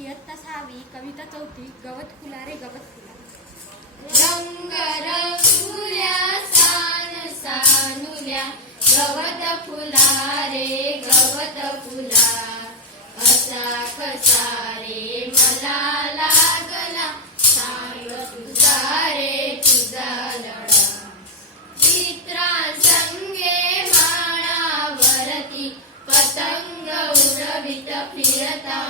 इयत्ता सहावी कविता चौथी गवत फुला रे गवत फुला. रंग गवत फुला रे गवत फुला. कसा कसा रे मला लागला. सांग तुझा रे तुझा लढा. चित्रा संगे माळा वरती पतंग उडवित फिरता.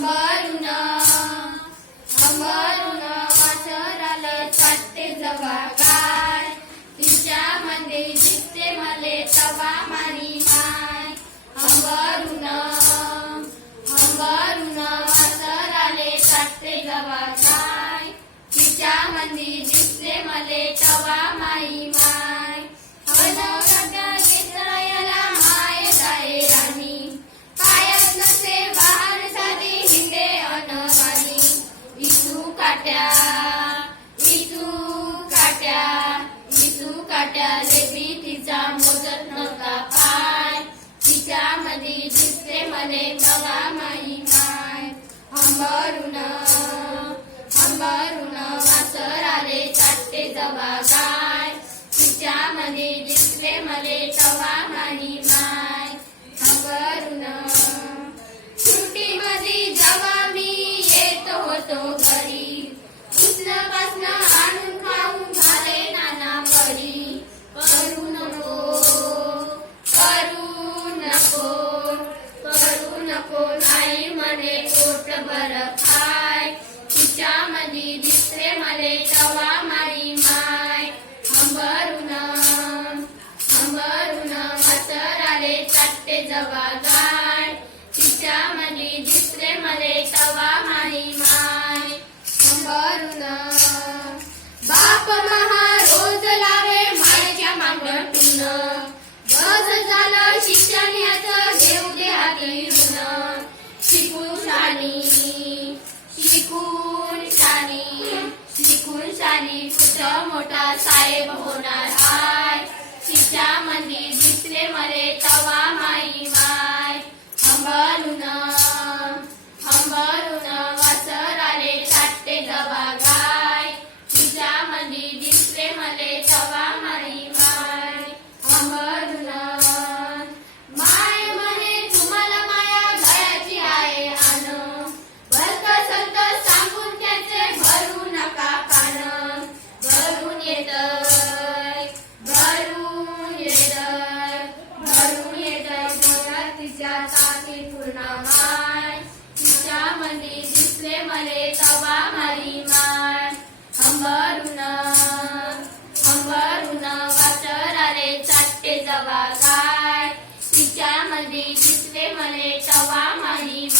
અંબારું અંબારું વાસરાલે સાથે જવા अंबरुण अंबरुण वासराले चाटते जवा गाय तिच्या मने दिसले मले तवा मानी आणि कुठं मोठा साहेब होणार हाय. तिच्या मंदी दिसले मरे तवा माई माय. हंबरुन हंबर मले तवा मारी मार. अंबरुन अंबरुन वाचराले चाटते जवा काय तिच्यामध्ये दिसले मले तवा मारी मार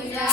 cuidar.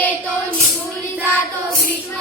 येतो निघून जातो भीष्म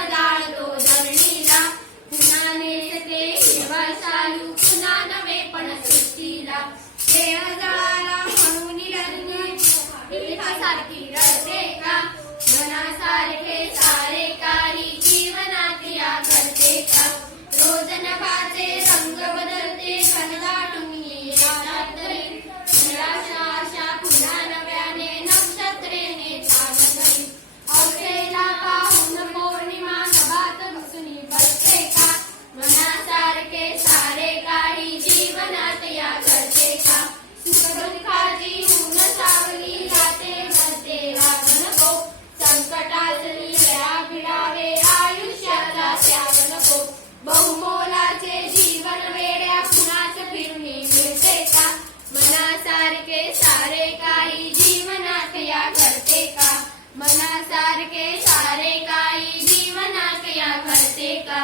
जीवनासारखे सारे काही जीवना कया घडते का?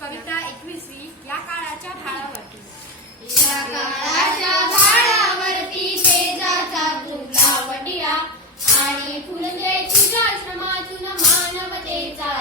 कविता एकवीसवी या काळाच्या भाळावरती. या काळाच्या भाळावरती तेजाचा तुला वटिया आणि फुलते तुझ्या श्रमातून मानवतेचा